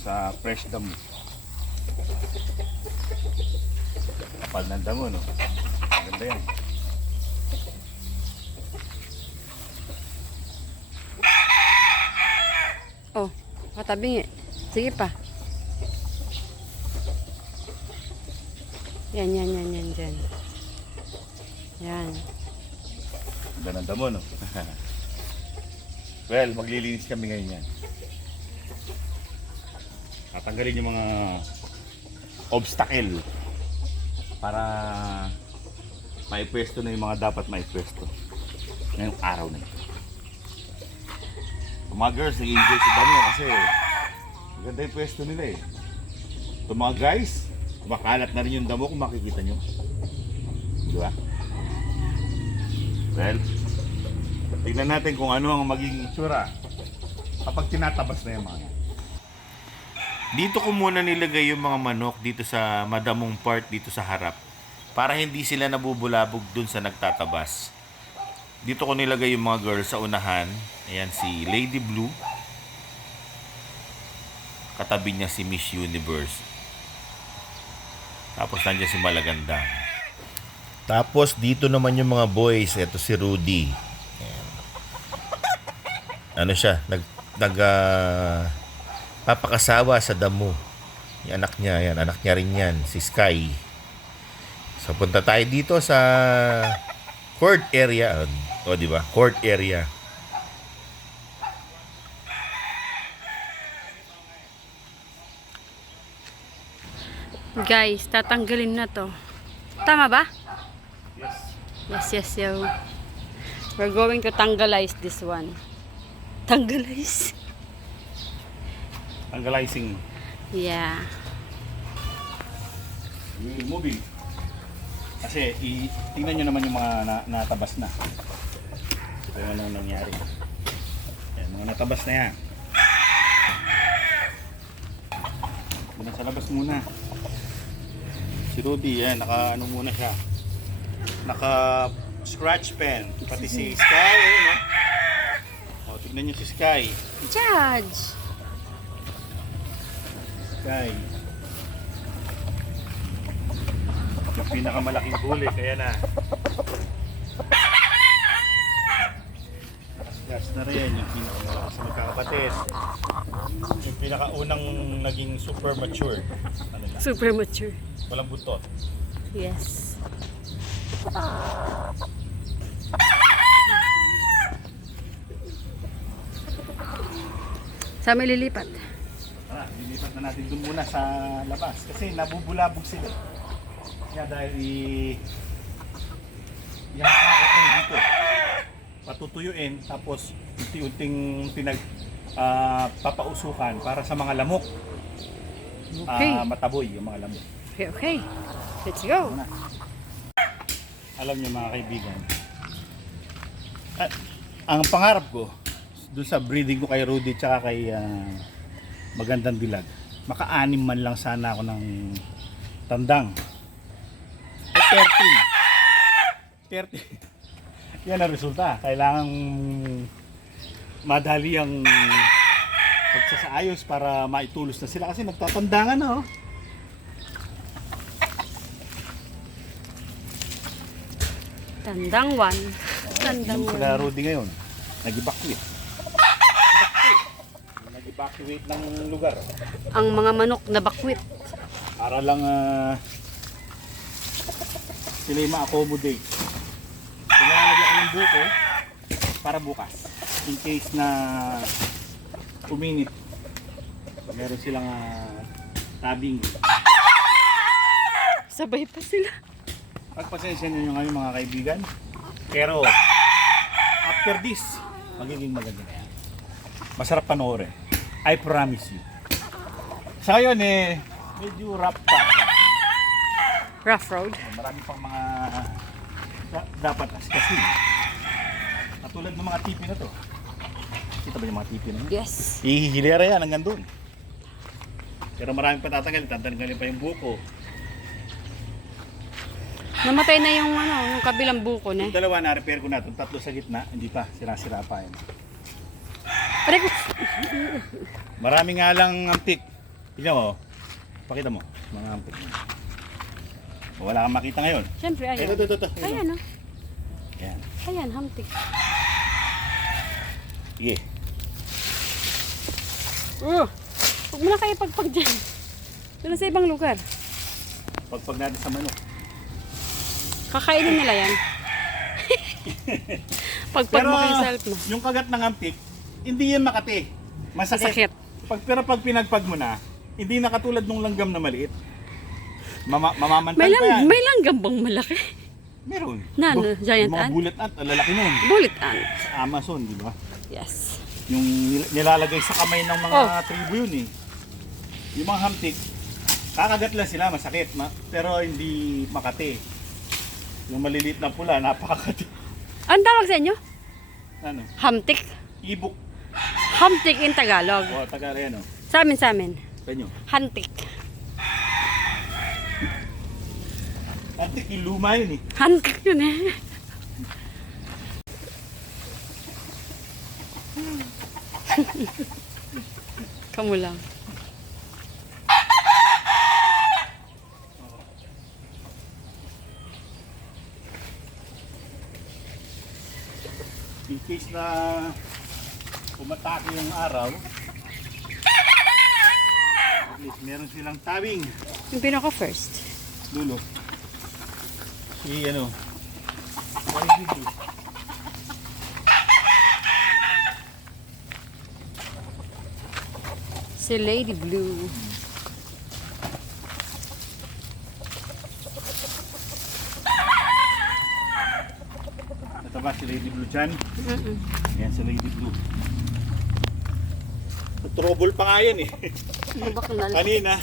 sa fresh damo. Kapal ng damo, no? Maganda yan. Oh, katabi. Sige pa. Yan, dyan. Yan. Ganda ng damo, no? Well, maglilinis kami ngayon yan. Tatanggalin yung mga obstacle para maipwesto na yung mga dapat maipwesto ngayong araw na ito. Yung mga girls nag-enjoy sa damo kasi maganda yung pwesto nila eh. Itong mga guys, kumakalat na rin yung damo kung makikita nyo. Di ba? Well, tignan natin kung ano ang magiging itsura kapag tinatabas na yung mga yan. Dito ko muna nilagay yung mga manok dito sa madamong part dito sa harap para hindi sila nabubulabog dun sa nagtatabas. Dito ko nilagay yung mga girls sa unahan. Ayan si Lady Blue. Katabi niya si Miss Universe. Tapos nandiyan si Malagandang. Tapos dito naman yung mga boys. Ito si Rudy. Ayan. Ano siya? Papakasawa sa damo. Yung anak niya, yan, anak niya rin yan, si Sky. So punta tayo dito sa court area. O di ba? Court area. Guys, tatanggalin na to. Tama ba? Yes. Yes, yo. We're going to tanggalize this one. Tanggalize? Tanggalizing. Yeah. Moving. Kasi tingnan nyo naman yung mga natabas na. Ito yung anong nangyari. Yan, mga natabas na yan. Muna sa labas muna. Si Rudy, yan, naka ano muna siya. Naka scratch pen. Pati si Sky, no? O, tignan nyo si Sky. Judge! Sky. Yung pinakamalaking huli, kaya na. Gas na rin, yung pinakamalakas sa magkakapatid. Yung pinakaunang naging super mature. Ano na? Super mature. Walang butot. Yes. Saan may lilipat? Tara, lilipat na natin dun muna sa labas. Kasi nabubulabog sila. Kaya dahil ihakakot lang dito. Patutuyuin, tapos unti-unting papausukan para sa mga lamok. Okay. Mataboy yung mga lamok. Okay. Let's go. Alam niyo mga kaibigan, ang pangarap ko doon sa breeding ko kay Rudy tsaka kay Magandang Dilag, maka-anim man lang sana ako ng tandang. 13. Yan ang resulta. Kailangan madali ang pagsasaayos para maitulos na sila kasi nagtatandangan na, oh. Tandang one. Tandang Yung one. sila Rudy ngayon, nag-evacuate. Nag-evacuate ng lugar Ang mga manok na bakwit. para lang sila yung ma-accommodate. Pinalagyan ko ng buko para bukas in case na uminit. Meron silang tabing. Sabay pa sila. Pagpasensya nyo ngayon mga kaibigan. Pero after this, magiging maganda na yan. Masarap panoorin. I promise you. Sa ngayon medyo rough pa. Rough road. Marami pang mga dapat asikasin. Katulad ng mga tipi na to. Kita ba yung mga tipi na yun? Yes. Ihihilera yan hanggang doon. Pero marami pa tatanggalin. Tatanggalin pa yung buko. Namatay na yung kabilang buko na. Yung dalawa na-repair ko na. Itong tatlo sa gitna, hindi pa. Sira-sira pa yan. Aray ko. Marami nga lang ang pick. Tignan mo. Pakita mo. Mga hampik mo. Wala kang makita ngayon. Siyempre, ayan. Ito. Ayan, oh. Ayan. Ayan, hamtik. Sige. Huwag mo na kayo pagpag dyan. Doon na sa ibang lugar. Pagpag natin sa manok. Kakainin nila yan. Pagpag mo kayo self mo. yung kagat ng hampik, hindi yan makati. Masakit. Pero pag pinagpag mo na, hindi na katulad nung langgam na maliit. Mamamantal pa yan. May langgam bang malaki? Meron. Na, ano, giant yung mga ant? bullet ant, lalaki nun. Bullet ant. Sa Amazon, di ba? Yes. Yung nilalagay sa kamay ng mga tribu yun eh. Yung mga hampik, kakagat lang sila, masakit. Pero hindi makati. Yung maliliit na pula, napakakati. Ang tawag sa inyo? Ano? Hamtik. Ibuk. Hamtik in Tagalog. O, taga yan o. Sa amin. Sa inyo. Hantik. Hampik, yung luma yun eh. Hantik yun eh. Kamu lang. In case na pumatake yung araw, at least meron silang tawing. Yung pinaka first. Dulo. Si ano? Si Lady Blue. Ito ba si Lady Blue dyan? Yan si Lady Blue. Trouble pa nga yan eh. Baknal. Kanina.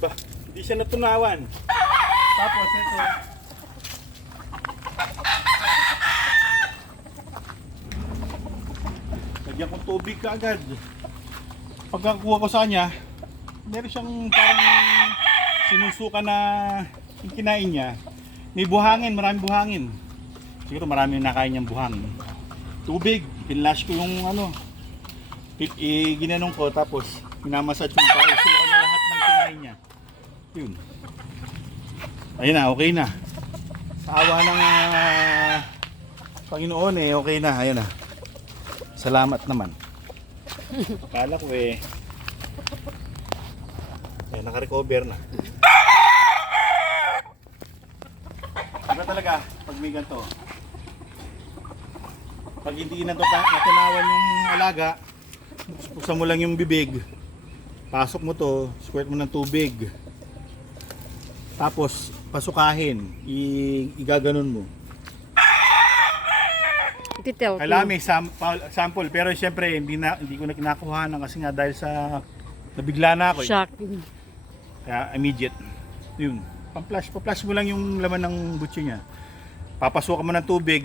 Ba, hindi siya natunawan. Tapos ito. Lagyan kong tubig kaagad. Pagkakuha ko sa kanya, meron siyang parang sinusuka na yung kinain niya. May buhangin, maraming buhangin. Siguro marami yung nakain niyang buhangin. Tubig, pinlash ko yung ano. Ginanong ko tapos minamassage yung pao. Suka niya lahat ng kinain niya. Yun. Ayun na, okay na. Sa awa ng Panginoon eh, okay na. Ayun na. Salamat naman. Kala ko eh. Ayun, naka-recover na. Iba talaga pag may ganito. Pag hindi natunawan yung alaga, buksan mo lang yung bibig. Pasok mo to, squirt mo ng tubig. Tapos pasukahin, igaganon mo. Ititel. Kailangan may sample pero siyempre hindi ko na kinakuhanan kasi nga dahil sa nabigla na ako. Shocking. Kaya immediate. Yun. Pa-flash mo lang yung laman ng butsi niya. Papasukan mo ng tubig.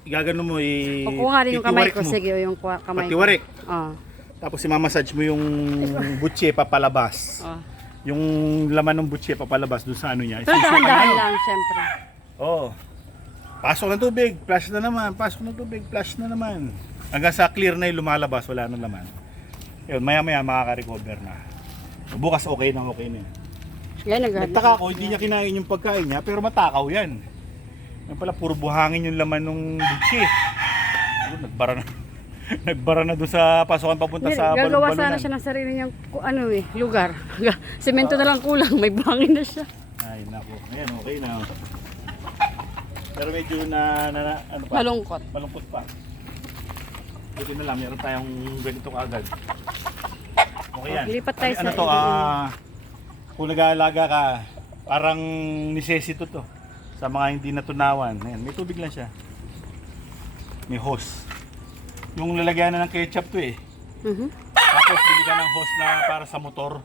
Igaganon mo, Kukuha rin yung kamay ko. mo. Sige, yung kamay ko. Patiwarik. Oh. Tapos imamassage mo yung butsi papalabas. Oh. Yung laman ng butsi papalabas doon sa ano niya. Pero Isusuka dahan-dahan niya. lang, syempre. Oo. Pasok ng tubig, flash na naman. Pasok ng tubig, flash na naman. Hanggang sa clear na yung lumalabas, wala nang laman. Yun, maya-maya makaka-recover na. Bukas okay na yan. Yan, Nagtaka ako, hindi niya kinain yung pagkain niya, pero matakaw yan. Yan pala, puro buhangin yung laman ng butsi. Nagbara na. Nagbara na doon sa pasokan papunta sa Gagawa balon-balunan. sana siya ng sarili niyang lugar. Semento na lang kulang, may bangin na siya. Ay, naku. Ayan, okay na. Pero medyo ano pa? Malungkot. Malungkot pa. Buti na lang, meron tayong ganito kaagad. Okay yan. Lipat tayo sa Ano to, kung nag-aalaga ka, parang necessito to. Sa mga hindi natunawan. Ayan, may tubig lang siya. May hose. Yung lalagyan na ng ketchup to eh. Tapos bili ka ng hose na para sa motor.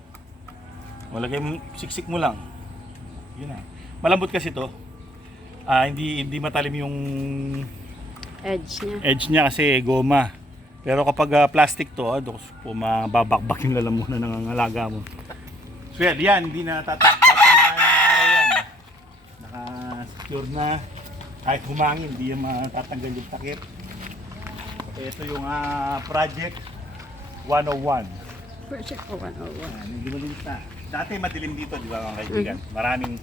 Malagay mo, siksik mo lang. Yun na. Malambot kasi to. Hindi matalim yung edge niya kasi goma. Pero kapag plastic to, mababakbak yung lalamunan ng alaga mo. So yan, hindi na tatamaan ng araw yan. Naka-secure na. Kahit humangin, hindi yan matatanggal yung takip. Ito yung Project 101. Project 0101. Yan, hindi malinis na. Dati madilim dito, di ba mga kaibigan? Maraming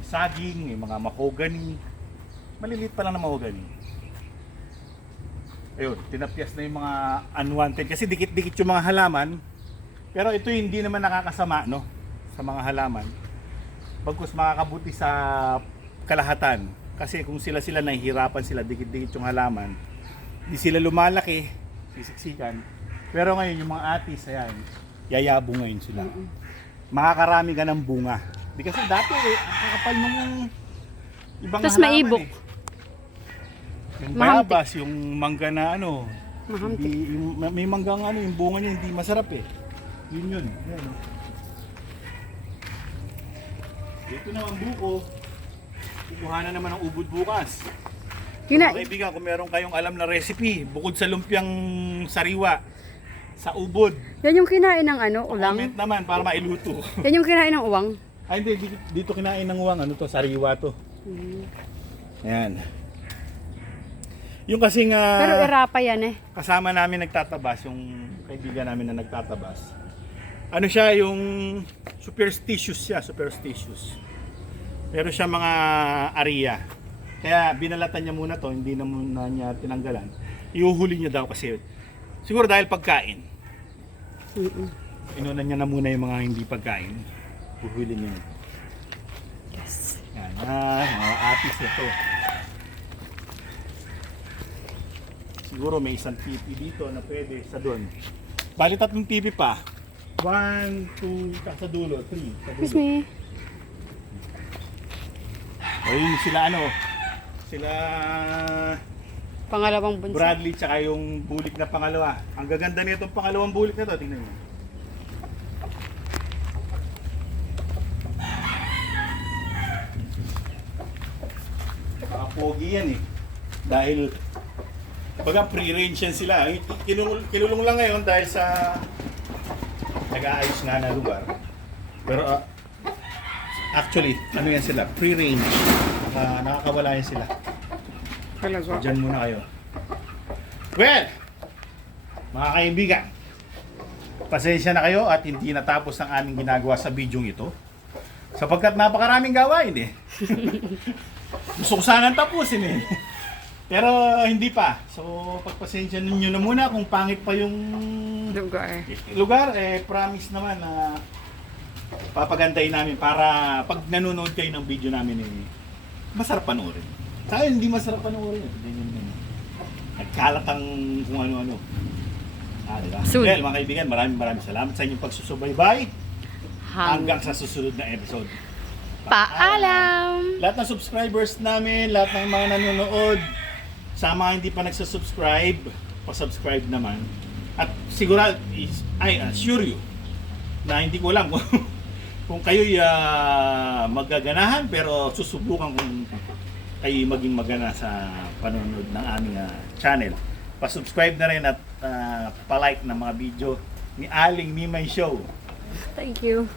saging, may mga mahogany. Maliliit pa lang na mahogany. Ayun, tinapyas na yung mga unwanted. Kasi dikit-dikit yung mga halaman. Pero ito hindi naman nakakasama, no? Sa mga halaman. Bagkus makakabuti sa kalahatan. Kasi kung sila nahihirapan sila, dikit-dikit yung halaman. Hindi sila lumalaki, sisiksikan. Pero ngayon, yung mga atis, ayan, yayabo ngayon sila. Makakarami ka ng bunga. Di kasi dati, ang kakapal nung ibang Tapos halaman maibok. eh. Yung Mahamtik. bayabas, yung mangga na ano, Mahamtik. hindi, may manggang ano, yung bunga niya hindi masarap eh. Yun. Yan, oh. Ito na ang buko. Kukuha na naman ang ubod bukas. Mga kaibigan, kung meron kayong alam na recipe, bukod sa lumpiang sariwa, sa ubod, Yan yung kinain ng ano, ulang. comment naman para mailuto. Yan yung kinain ng uwang. Ay hindi, dito kinain ng uwang, ano to, sariwa to. Ayan. Yung kasing Pero irapa yan eh. kasama namin nagtatabas, yung kaibigan namin na nagtatabas. Ano siya, yung superstitious siya, superstitious. Pero siya mga ariya. Kaya binalatan niya muna to, hindi na muna niya tinanggalan. Iuhuli niya daw kasi, siguro dahil pagkain. Inunan niya na muna yung mga hindi pagkain. Uhuli niya. Yes. Yan, mga apis na to. Siguro may isang pipi dito na pwede sa doon. Bali tatlong pipi pa. 1, 2, sa dulo, 3. Sa Excuse dulo. me. Ayun sila ano, sila Pangalawang bunso. Bradley tsaka yung bulik na pangalawa. Ang gaganda nitong pangalawang bulik na to, tingnan niyo. Pogi yan eh. Dahil baga pre-range yan sila. Kinulong lang ngayon dahil sa nag-aayos nga na lugar. Pero actually, ano yan sila? Pre-range. Nakakawala yan sila. Talaga. Diyan muna kayo. Well, mga kaibigan, pasensya na kayo at hindi natapos ang aming ginagawa sa bidyong ito. Sapagkat napakaraming gawain eh. Gusto ko sanang tapusin eh. Pero hindi pa. So pagpasensya ninyo na muna kung pangit pa yung lugar. Promise naman na papagandahin namin para pag nanonood kayo ng video namin eh, masarap panoorin. Sa akin hindi masarap panoorin. Ganyan. Nagkalat ang kung ano-ano. Diba? Soon. Well, mga kaibigan, maraming salamat sa inyong pagsusubaybay. Hanggang sa susunod na episode. Paalam! Lahat ng subscribers namin, lahat ng mga nanonood, sa mga hindi pa nagsasubscribe, pa-subscribe naman. At sigurado, I assure you, na hindi ko alam kung kayo'y magaganahan, pero susubukan kung kayo maging magana sa panonood ng aming channel. Pa-subscribe na rin at pa-like ng mga video ni Aling Mimay Show. Thank you.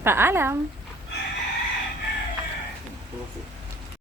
Paalam! Perfect.